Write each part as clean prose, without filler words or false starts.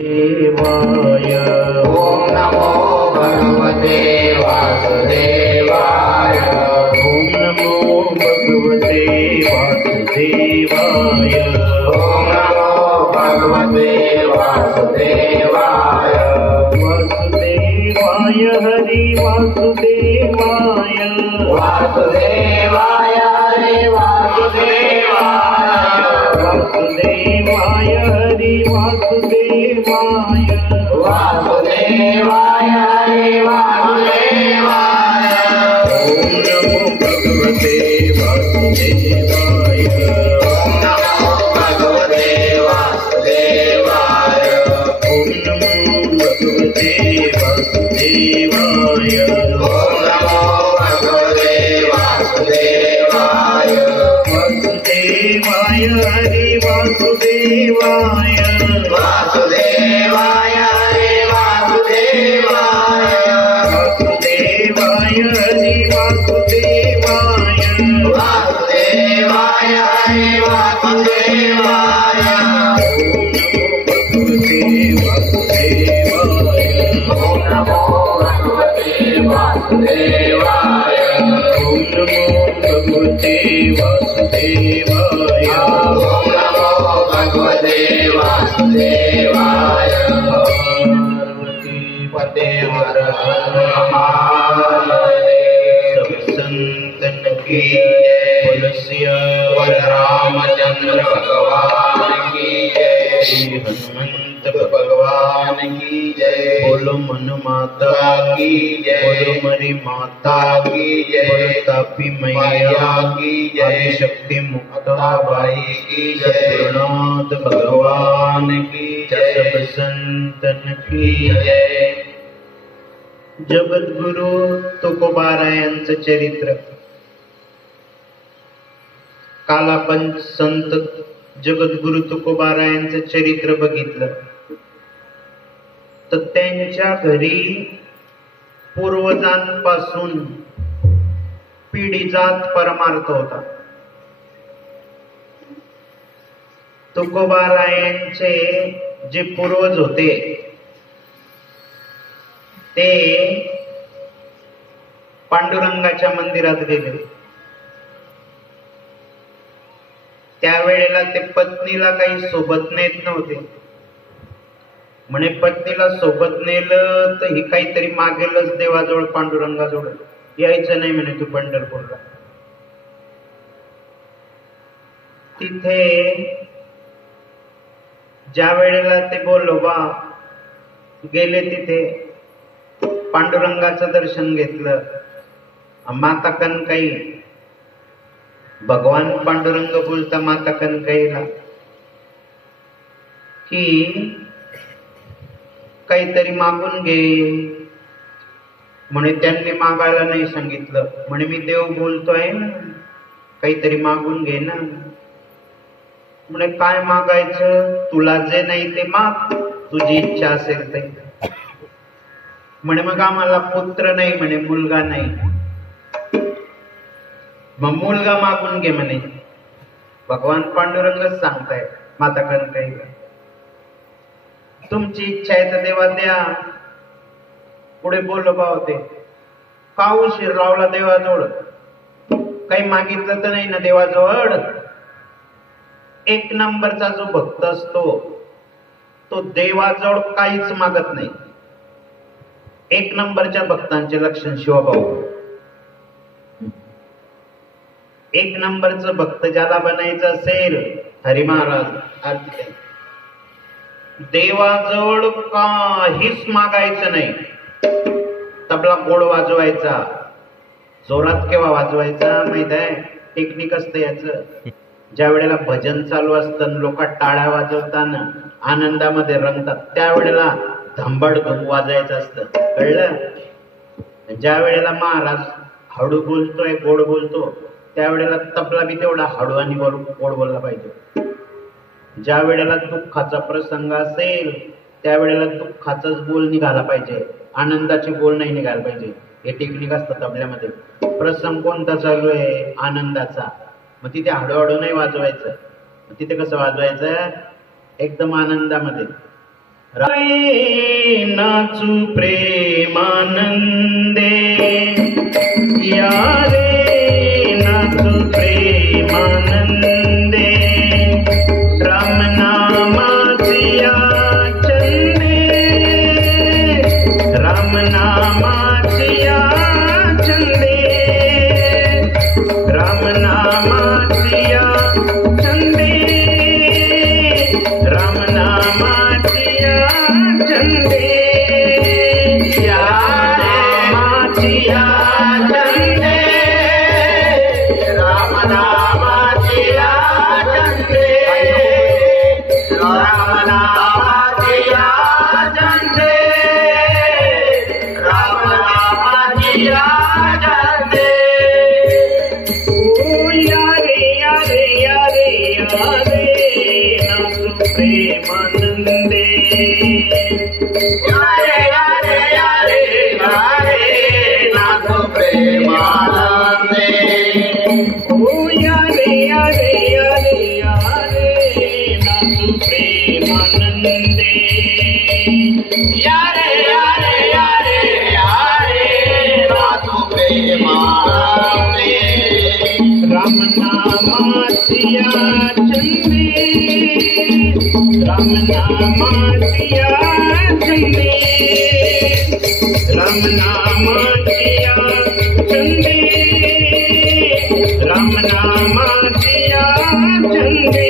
देवाय ओम नमो भगवते वासुदेवाय ओम नमो भगवते वासुदेवाय ओम नमो भगवते वासुदेवाय वासुदेवाय हरि वासुदेवाय वासुदेवाय हरि वासुदेवाय वासुदेवाय हरि वासुदेवाय वासुदेवाय हरि वासुदेवाय ओम नमो भगवते वासुदेवाय ओम नमो भगवते वासुदेवाय ओम नमो भगवते वासुदेवाय ओम नमो भगवते वासुदेवाय वासुदेवाय हरि वासुदेवाय वासुदेवाय हरि वासुदेवाय वासुदेवाय हरि वासुदेवाय वासुदेवाय हरि वासुदेवाय ओम नमो भगवते वासुदेवाय ओम नमो भगवते वासुदेवाय ओम नमो भगवते वासुदेवाय पार्वती पते हर हर महादेव सब संतन की जय बोल रामचंद्र भगवान की जय श्री हनुमंत भगवान की जय बोलो मन माता की जय बोलो मरी माता की जय बोलो तापी मैया की जय शक्ति मुक्ता बाई की जय गुरुनाथ भगवान की जय सब संतन की जय जगद्गुरु तुकोबारायांचं चरित्र काल आपण संत जगद्गुरु तुकोबारायांचं चरित्र बघितलं तर त्यांच्या घरी पूर्वजांपासून पिढीजात परमार्थ होता. तुकोबारायांचे जे पूर्वज होते ते पांडुरंगाच्या मंदिरात गेले. त्यावेळेला ते पत्नीला काही सोबत नेत नव्हते. म्हणे पत्नीला सोबत नेलं तर ही काहीतरी मागेलच देवाजवळ पांडुरंगाजवळ, यायचं नाही म्हणे तू पंढरपूरला. तिथे ज्या वेळेला ते बोलोबा गेले तिथे पांडुरंगाचं दर्शन घेतलं. माता कनकाई भगवान पांडुरंग बोलता माता कनकाईला की काहीतरी मागून घे. म्हणे त्यांनी मागायला नाही सांगितलं. म्हणे मी देव बोलतोय ना, काहीतरी मागून घे ना. म्हणे काय मागायचं, तुला जे नाही ते माग, तुझी इच्छा असेल ते. म्हणे मग आम्हाला पुत्र नाही, म्हणे मुलगा नाही, मग मुलगा मागून घे म्हणे. भगवान पांडुरंगच सांगताय माता कनकाईला, तुमची इच्छा आहे तर देवा द्या. पुढे बोललो बा होते का उशीर लावला देवाजवळ, काही मागितलं तर नाही ना देवाजवळ. एक नंबरचा जो भक्त असतो तो देवाजवळ काहीच मागत नाही. एक नंबरच्या भक्तांचे लक्षण शिवभाऊ. एक नंबरचं भक्त ज्याला बनायचं असेल हरी महाराज देवाजवळ काहीच मागायचं नाही. तबला गोड वाजवायचा, जोरात केव्हा वाजवायचा माहित आहे, टेक्निक असतं याचं. ज्या वेळेला भजन चालू असतं लोक टाळ्या वाजवताना आनंदामध्ये रंगतात त्यावेळेला धंबडधूम वाजायचं असतं, कळलं. ज्या वेळेला महाराज हळू बोलतोय गोड बोलतो त्यावेळेला तबला बी तेवढा हळू आणि गोड बोलला पाहिजे. ज्या वेळेला दुःखाचा प्रसंग असेल त्यावेळेला दुःखाचाच बोल निघाला पाहिजे, आनंदाचे बोल नाही निघायला पाहिजे. हे टेक्निक असतं तबल्यामध्ये. प्रसंग कोणता चालू आहे, आनंदाचा, मग तिथे हळूहळू नाही वाजवायचं. तिथे कसं वाजवायचं, एकदम आनंदामध्ये. नाचू प्रेमानंदे यारे नाचू प्रेमानंदे रामनामाचिया चंदे रामनामाचिया चंदे रामनामाचिया चंदे रामनामाचिया चंदे यारे माचिया चंदे रामनामाचिया चंदे रामनामाचिया चंदे रामनामाचिया चंदे ओ यारे यारे यारे यारे नाचू प्रेमानंदे यारे यारे यारे यारे नाचू प्रेमानंदे ओ यारे यारे यारे यारे नाचू प्रेमानंदे यारे यारे यारे यारे नाचू प्रेमानंदे रामनामाचिया चंदे रामनामाचिया चंदे रामनामाचिया चंदे रामनामाचिया चंदे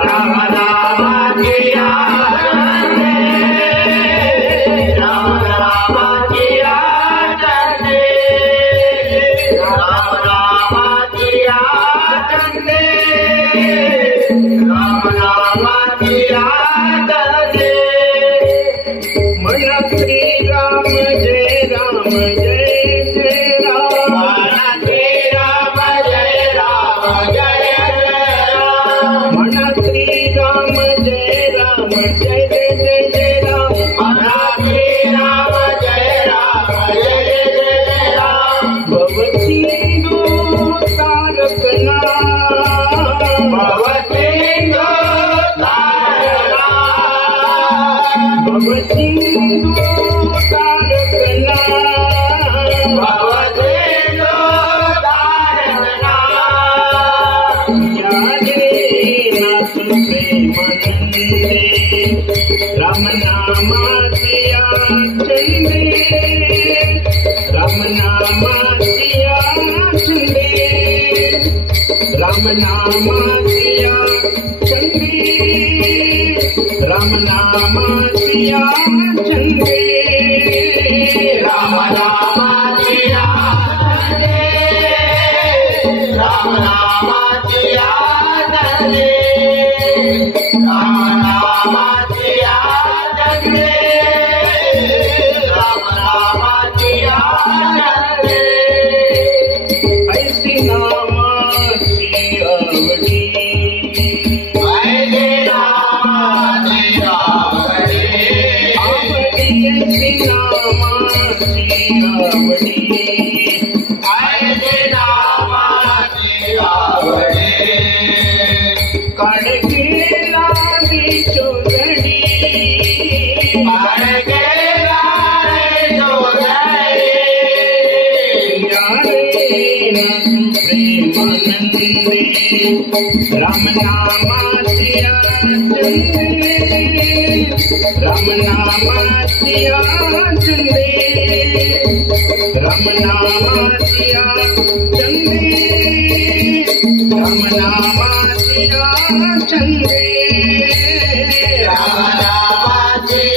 रामनामाचिया चंदे रामनामाचिया चंदे रामनामाचिया चंदे रामनामाचिया चंदे मना श्री राम जय राम जय जय राम मना श्री राम जय राम जय जय राम मना श्री राम जय राम जय जय जय जय राम मना श्री राम जय राम जय जय जय राम भवसिंधु तारकना भवसिंधु तारकना भवसिंधु तारकना भवसिंधु तारकना यारे नाचू प्रेमानंदे रामनामाचिया चंदे रामनामाचिया चंदे रामनामाचिया चंदे रामनामाचिया चंदे रामनामाचिया चंदे रामनामाचिया चंदे रामनामाचिया चंदे रामनामाचिया चंदे ऐसी नामाची आवडी ऐसी नामाची आवडी आवडी ऐसी नामाची आवडी ऐसी नामाची आवडी काढकेला चोदडी काढकेला चोदडी यारे नाचू प्रेमानंदे रामनामाचिया चंदे रामनामाचिया चंदे रामनामाचिया चंदे रामनामाचिया चंदे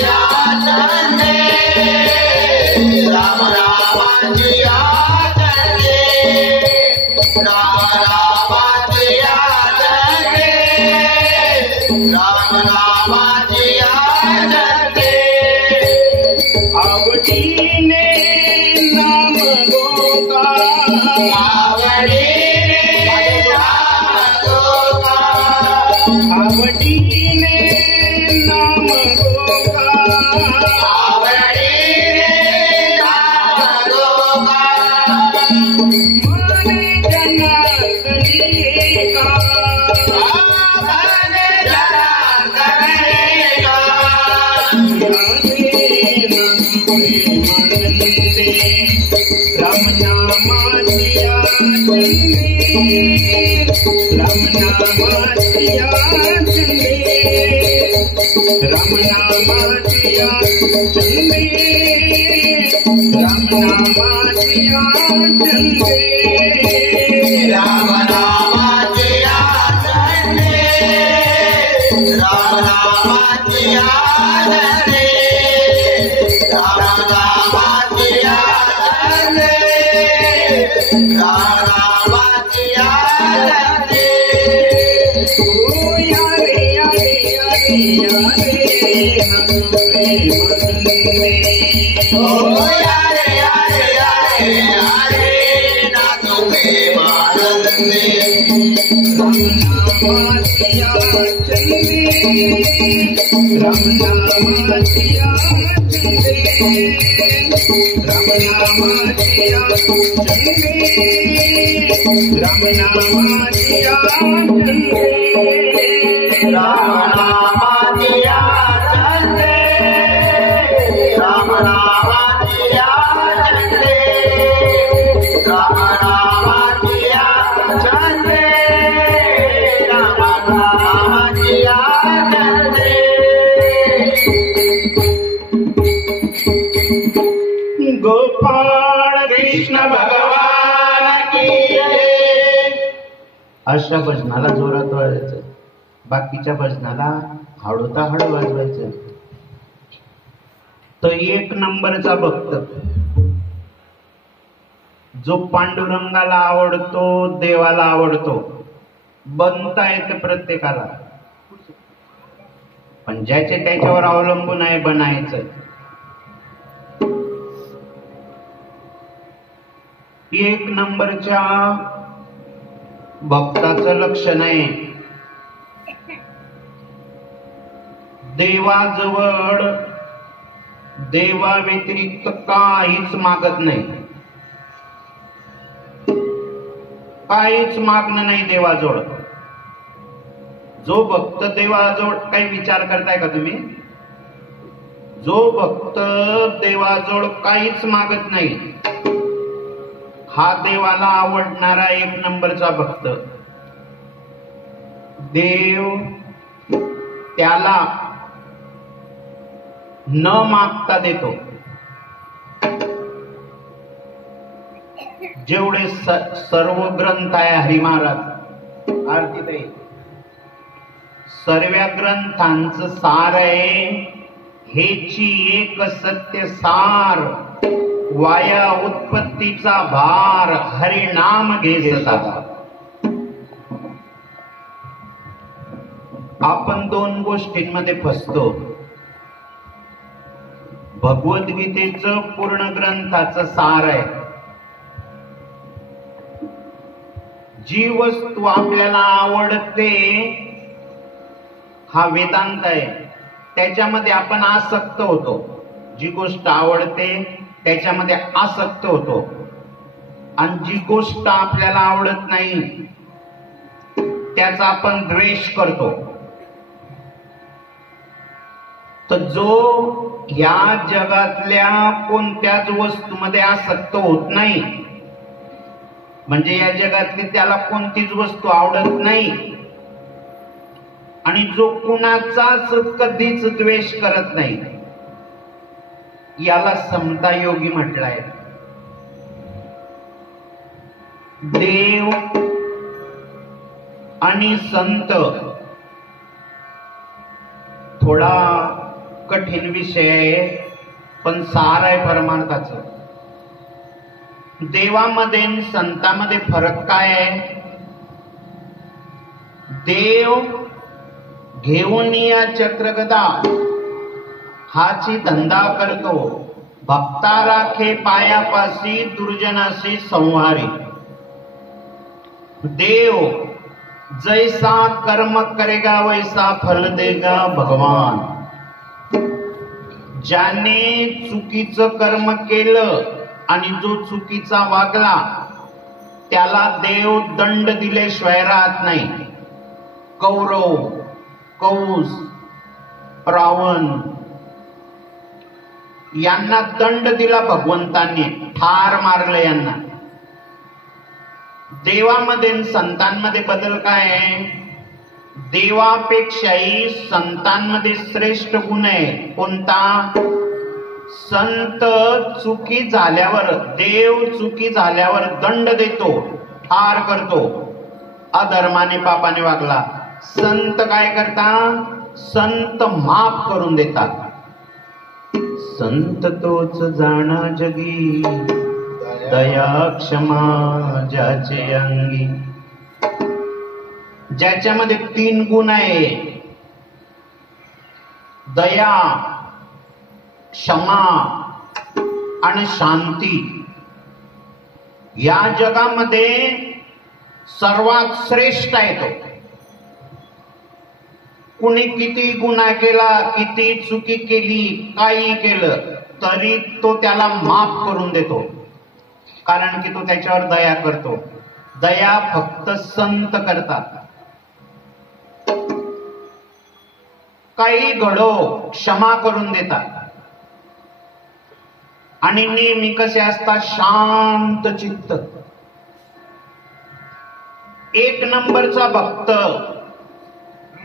रामनामाचिया चंदे रामनामाचिया चंदे रामनामाचिया चंदे रामनामाचिया चंदे आवडीने नाम गोका आवडीने नाम गोका आवडीने नाम गोका आवडीने नाम गोका मने जनार्दनी का मने जनार्दनी का अशा भजनाला जोरात वाजवायचं, बाकीच्या भजनाला हळूता हळू वाजवायचं. तो एक नंबरचा भक्त जो पांडुरंगाला आवडतो, देवाला आवडतो. बनता येतं प्रत्येकाला, पण ज्याचे त्याच्यावर अवलंबून आहे बनायचं. एक नंबरच्या भक्ताचं लक्षण आहे देवाजवळ देवा व्यतिरिक्त काहीच मागत नाही, काहीच मागणं नाही देवाजवळ. जो भक्त देवाजवळ काही विचार करताय का तुम्ही? जो भक्त देवाजवळ काहीच मागत नाही हा देवाला आवडणारा एक नंबरचा भक्त. देव त्याला न मागता देतो. जेवढे सर्व ग्रंथ आहे हरी महाराज आरती सर्व ग्रंथांचं सार आहे हेची एक सत्य सार, वाया उत्पत्तीचा भार हरिनाम घेता. आपण दोन गोष्टींमध्ये फसतो. भगवद्गीतेचं पूर्ण ग्रंथाचं सार आहे. जी वस्तू आपल्याला आवडते हा वेदांत आहे, त्याच्यामध्ये आपण आसक्त होतो. जी गोष्ट आवडते त्याच्यामध्ये आसक्त होतो, आणि जी गोष्ट आपल्याला आवडत नाही त्याचा आपण द्वेष करतो. तर जो या जगातल्या कोणत्याच वस्तूमध्ये आसक्त होत नाही, म्हणजे या जगातली त्याला कोणतीच वस्तू आवडत नाही, आणि जो कुणाचाच कधीच द्वेष करत नाही, याला समता योगी म्हटलंय. देव आणि संत थोडा कठीण विषय आहे, पण सार आहे परमार्थाचं. देवामध्ये आणि संतामध्ये फरक काय आहे? देव घेऊन या चक्रगदा हाची धंदा करतो, भक्ता राखे पायापासी दुर्जनाशी संहारी. देव जैसा कर्म करेगा वैसा फल देगा भगवान. ज्याने चुकीचं कर्म केलं आणि जो चुकीचा वागला त्याला देव दंड दिल्याशिवाय राहत नाही. कौरव, कंस, रावण यांना दंड दिला भगवंतांनी, ठार मारलं यांना. देवामध्ये आणि संतांमध्ये बदल काय आहे? देवापेक्षाही संतांमध्ये श्रेष्ठ गुण आहे. कोणता? संत चुकी झाल्यावर, देव चुकी झाल्यावर दंड देतो, ठार करतो. अधर्माने पापाने वागला, संत काय करतात? संत माफ करून देतात. संत तोच जाणा जगी, दया क्षमा ज्याचे अंगी. ज्याच्यामध्ये 3 गुण आहे, दया, क्षमा आणि शांती, या जगामध्ये सर्वात श्रेष्ठ आहे तो. कुणी किती गुन्हा केला, किती चुकी केली, काही केलं तरी तो त्याला माफ करून देतो, कारण की तो त्याच्यावर दया करतो. दया फक्त संत करतात. काही घडो क्षमा करून देतात. आणि नेहमी कसे असतात? शांत चित्त. 1 नंबरचा भक्त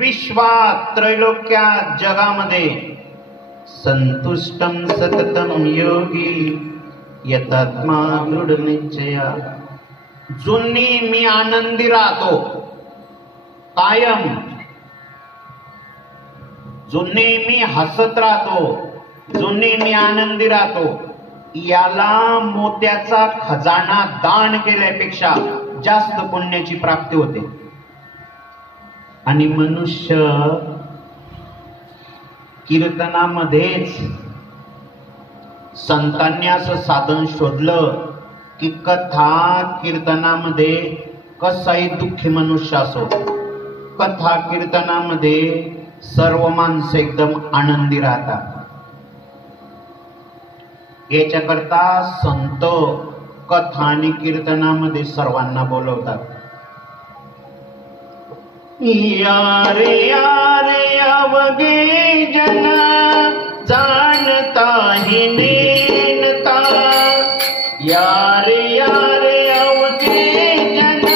विश्वात, त्रैलोक्यात, जगामध्ये. संतुष्टम सततम योगी यतात्मा दृढ निश्चया. जो नेहमी आनंदी राहतो, कायम, जो नेहमी हसत राहतो, जो नेहमी आनंदी राहतो, याला मोत्याचा खजाना दान केल्यापेक्षा जास्त पुण्याची प्राप्ती होते. आणि मनुष्य कीर्तनामध्येच संतांनी असं साधन शोधलं की कथा कीर्तनामध्ये कसाही दुःखी मनुष्य असो, कथा कीर्तनामध्ये सर्व माणसं एकदम आनंदी राहतात. याच्याकरता संत कथा आणि कीर्तनामध्ये सर्वांना बोलवतात. यारे यारे अवघे जन जाणता ही नेनता. यारे यारे अवघे जन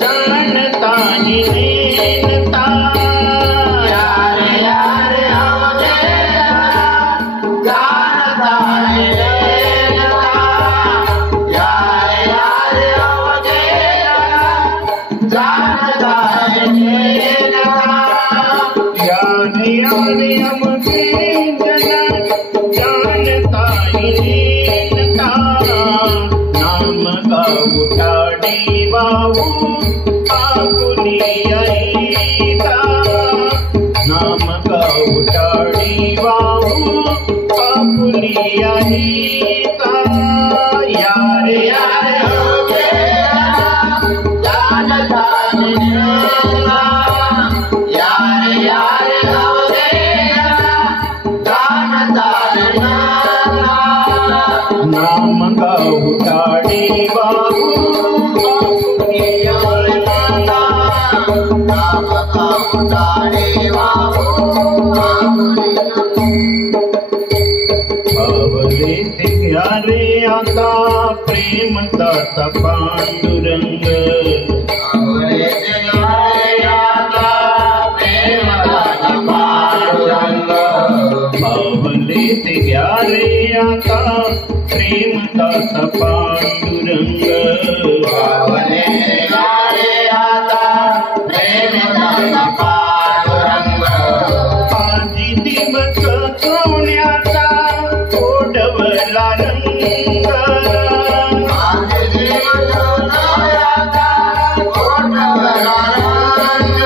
जाणता ही नेनता. यारे यारे अवघे जन जाणता ही नेनता. यारे यारे अवघे जन जाणता ही नेनता. यारे यारे अवघे जन जाणता ही नेनता. नाम गाऊ ठाडी वाहू आपुली आईता. नाम गाऊ ठाडी वाहू आपुली आईता. यारे यारे अवघे जाणता ही नेनता. यारे यारे अवघे जाणता ही नेनता. नाम गाऊ ठाडी वाहू आपुली आईता. नाम गाऊ ठाडी वाहू आपुली. भावले ते प्यारे आता प्रेम दाता पांडुरंग. भावले ते प्यारे आता प्रेम दाता पांडुरंग. भावले ते प्यारे आता प्रेम दाता पांडुरंग. भावले ते प्यारे आता प्रेम दाता पांडुरंग. आजी दिवस सोन्याचा ओढवला रंग. आजी दिवस सोन्याचा ओढवला रंग.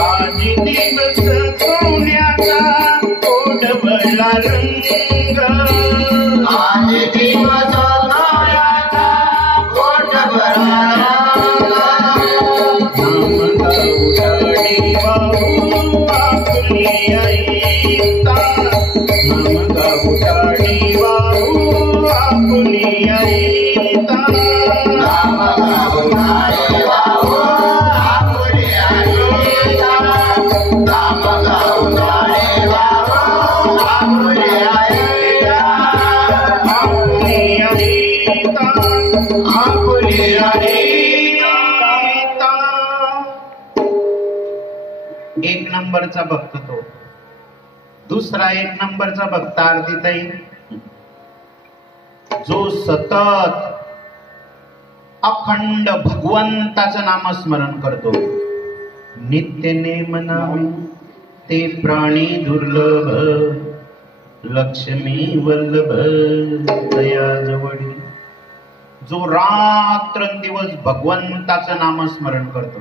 आजी दिवस सोन्याचा ओढवला रंग. आजी दिवस सोन्याचा ओढवला रंग. नाम गाऊ ठाडी वाहू आपुली आईता. नाम गाऊ ठाडी वाहू आपुली आईता. नाम गाऊ ठाडी वाहू आपुली आईता. नाम गाऊ ठाडी वाहू एक नंबरचा भक्त तो. दुसरा एक नंबरचा भक्त आरतीताई, जो सतत अखंड भगवंताचं नामस्मरण करतो. नित्य नेम नामी ते प्राणी दुर्लभ, लक्ष्मी वल्लभ दया जवळी. जो रात्रंदिवस भगवंताचं नामस्मरण करतो.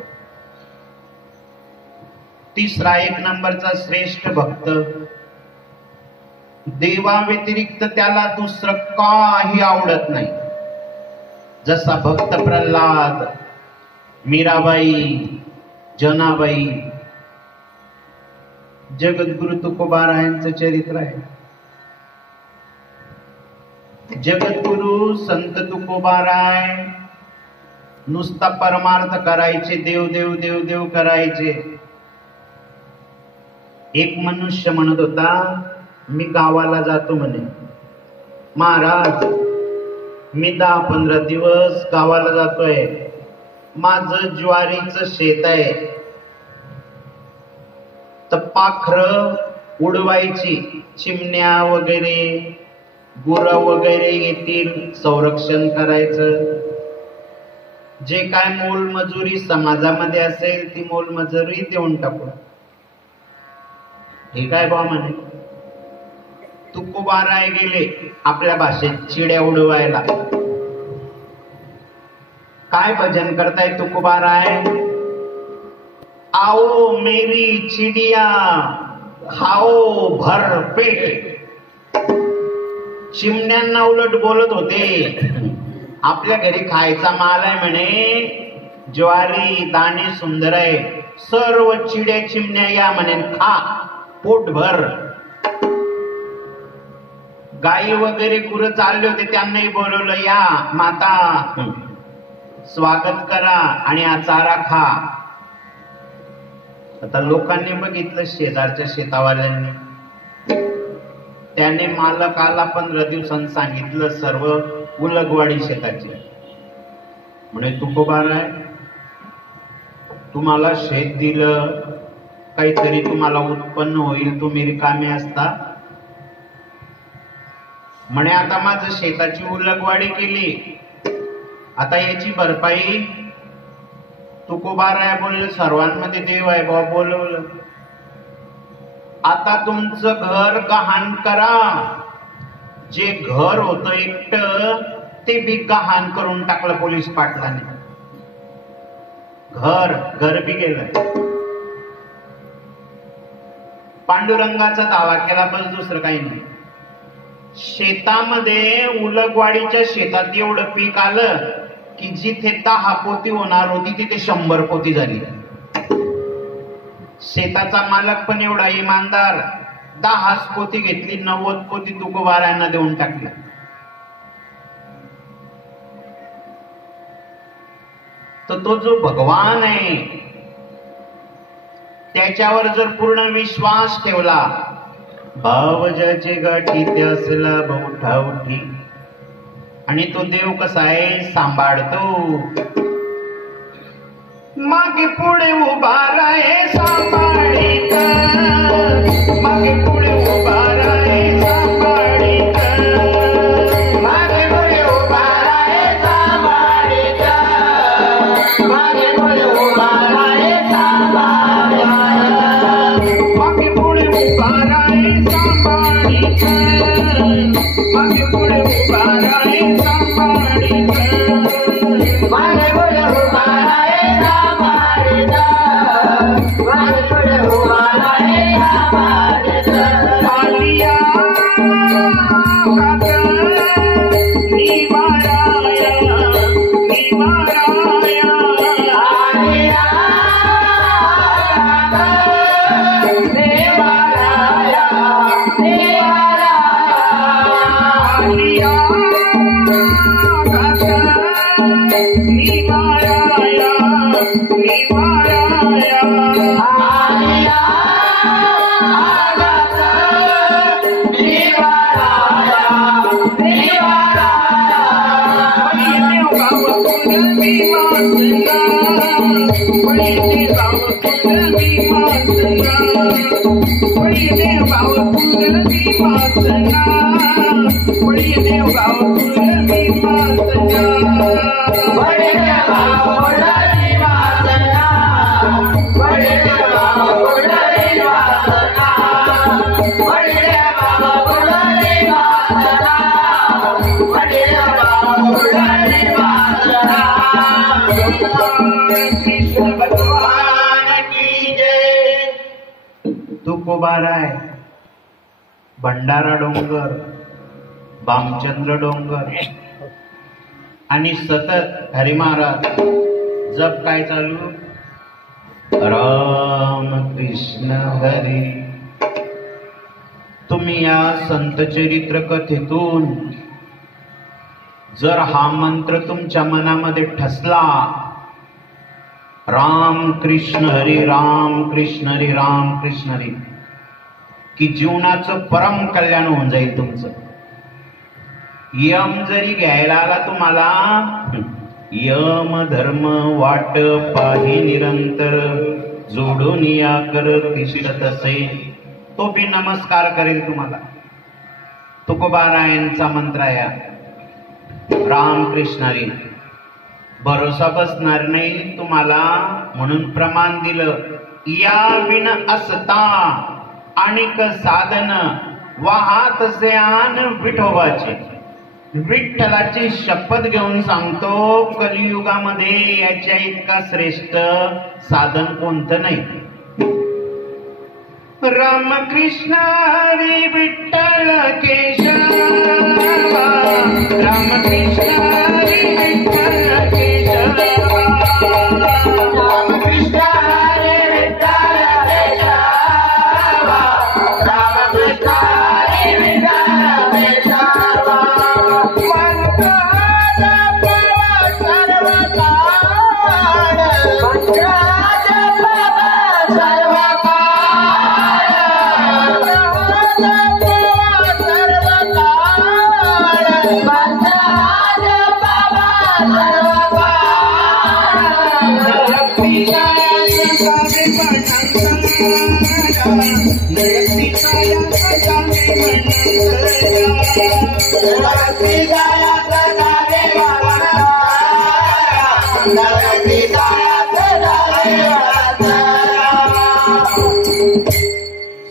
तिसरा एक नंबरचा श्रेष्ठ भक्त, देवा व्यतिरिक्त त्याला दुसरं काही आवडत नाही. जसा भक्त प्रल्हाद, मीराबाई, जनाबाई. जगद्गुरु तुकोबारायांचं चरित्र आहे. जगद्गुरु संत तुकोबाराय नुसता परमार्थ करायचे, देव देव देव देव करायचे. एक मनुष्य म्हणत होता, मी गावाला जातो म्हणे. महाराज, मी 10-15 दिवस गावाला जातोय. माझं ज्वारीचं शेत आहे. तर पाखरं उडवायची, चिमण्या वगैरे गुरं वगैरे येतील, संरक्षण करायचं. जे काय मोलमजुरी समाजामध्ये असेल ती मोलमजुरी देऊन टाकू. ठीक आहे बा म्हणे. तुकोबाराय गेले आपल्या भाषेत चिड्या उडवायला. काय भजन करताय तुकोबाराय? आओ मेरी चिडिया खाओ भर पेट. चिमण्यांना उलट बोलत होते, आपल्या घरी खायचा माल आहे म्हणे, ज्वारी दाणे सुंदर आहे, सर्व चिड्या चिमण्या या म्हणे, खा पोटभर. गाई वगैरे गुरं चालले होते, त्यांनाही बोलवलं, या माता स्वागत करा आणि हा चारा खा. आता लोकांनी बघितलं, शेजारच्या शेतावाल्यांनी, त्याने मालकाला 15 दिवसांनी सांगितलं सर्व उलगवाडी शेताची. म्हणे तुकोबाराय, तुम्हाला शेत दिलं, काहीतरी तुम्हाला उत्पन्न होईल, तुम्ही रिकामे असता. म्हणे आता माझं शेताची उलगवाडी केली, आता याची भरपाई. तुकोबाराय बोलले, सर्वांमध्ये देव आहे बाबा, बोलवलं. आता तुमचं घर गहाण करा. जे घर होतं एकटं ते बी गहाण करून टाकलं पोलीस पाटलाने. घर बी गेलं. पांडुरंगाचा दावा केला, बस दुसरं काही नाही. शेतामध्ये उलगवाडीच्या शेतात एवढं पीक आलं की जिथे 10 पोती होणार होती तिथे 100 पोती झाली. शेताचा मालक पण एवढा इमानदार, 10 पोती घेतली, 90 पोती तुकोबारायांना देऊन टाकल्या. तर तो जो भगवान आहे त्याच्यावर जर पूर्ण विश्वास ठेवला, भाव ज्याचे गाठी त्यासला बहुठा उठी. आणि तो देव कसा आहे, सांभाळतो. मागे पुढे उभा राहे सांभाळीत, मागे पुढे उभा राहे सांभाळीत, मागे पुढे उभा राहे सांभाळीत, मागे पुढे उभा राहे सांभाळीत, मागे पुढे उभा राहे सांभाळीत, मागे पुढे उभा राहे सांभाळीत, मागे पुढे उभा राहे सांभाळीत, मागे पुढे उभा राहे सांभाळीत. आलिया काका निवाराया निवाराया, आलिया काका निवाराया निवाराया, आलिया काका निवाराया निवाराया, आलिया काका तुकोबाराय, भंडारा डोंगर, भामचंद्र डोंगर आणि सतत हरी महाराज जप काय चालू? राम कृष्ण हरी. तुम्ही या संत चरित्र कथेतून जर हा मंत्र तुमच्या मनामध्ये ठसला, राम कृष्ण हरी, राम कृष्ण हरी, राम कृष्ण हरी, की जीवनाचं परम कल्याण होऊन जाईल तुमचं. यम जरी घ्यायला आला तुम्हाला, यम धर्म वाट पाही निरंतर, जोडून या कर तिशील तसे, तो बी नमस्कार करेल तुम्हाला. तुकोबारायांचा मंत्र आहे राम कृष्ण हरी. भरोसा बसणार नाही तुम्हाला म्हणून प्रमाण दिलं. या विन असता आणिक साधन, वाहात से आन विठोबाचे. विठ्ठलाची शपथ घेऊन सांगतो, कलियुगामध्ये याच्या इतका श्रेष्ठ साधन कोणतं नाही. राम कृष्ण हरी विठ्ठल केशवा, राम कृष्ण हरी विठ्ठल केशवा, राम कृष्ण हरी विठ्ठल केशवा, राम कृष्ण हरी विठ्ठल केशवा.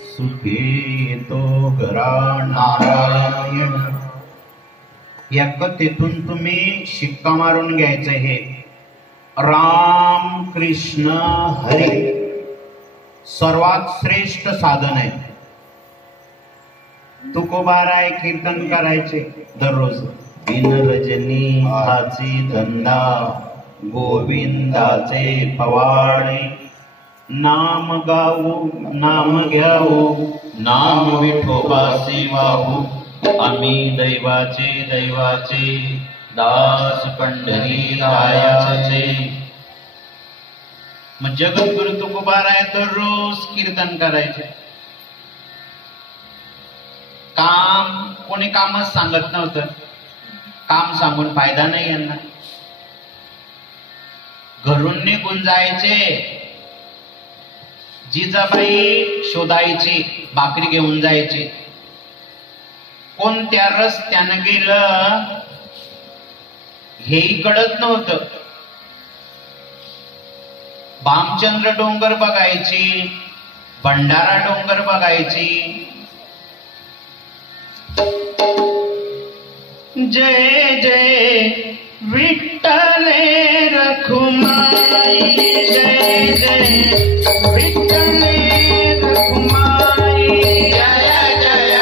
सुखी तो घरा नारायण. या कथेतून तुम्ही शिक्का मारून घ्यायचं. हे राम कृष्ण हरी सर्वात श्रेष्ठ साधन आहे. तुकोबाराय कीर्तन करायचे दररोज. बिन रजनी हाची धंदा, गोविंदाचे पवाडे. नाम गाऊ नाम घ्याऊ, नाम विठोबाचे वाहू. आम्ही दैवाचे दैवाचे, दास पंढरी रायाचे. मग जगद्गुरु तुकोबाराय दररोज कीर्तन करायचे. काम कोणी कामच सांगत नव्हतं. काम सांगून फायदा नाही यांना. घरून निघून जायचे. जिजाबाई शोधायची, भाकरी घेऊन जायची. कोणत्या रस्त्यानं गेलं हेही कळत नव्हतं. भामचंद्र डोंगर बघायची, भंडारा डोंगर बघायची. जय जय विठ्ठले रखुमाई, जय जय विठ्ठले रखुमाई, जय जय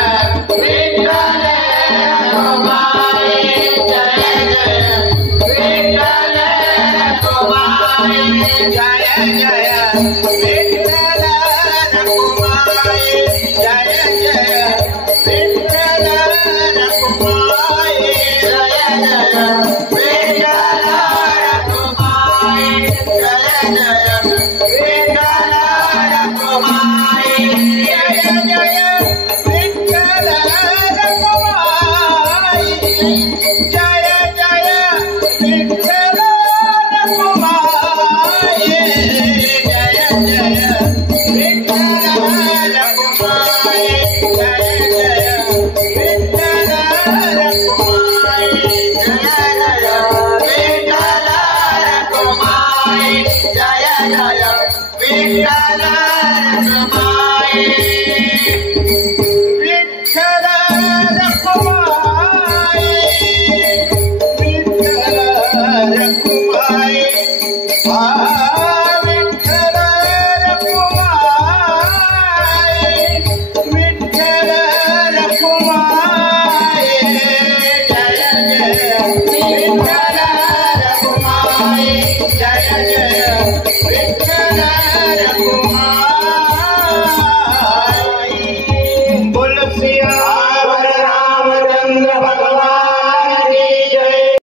विठ्ठले रखुमाई, जय जय विठ्ठले रखुमाई, जय जय विठ्ठले रखुमाई, जय जय विठ्ठले रखुमाई, जय जय विठ्ठले रखुमाई, जय जय विठ्ठले रखुमाई. बोल सिया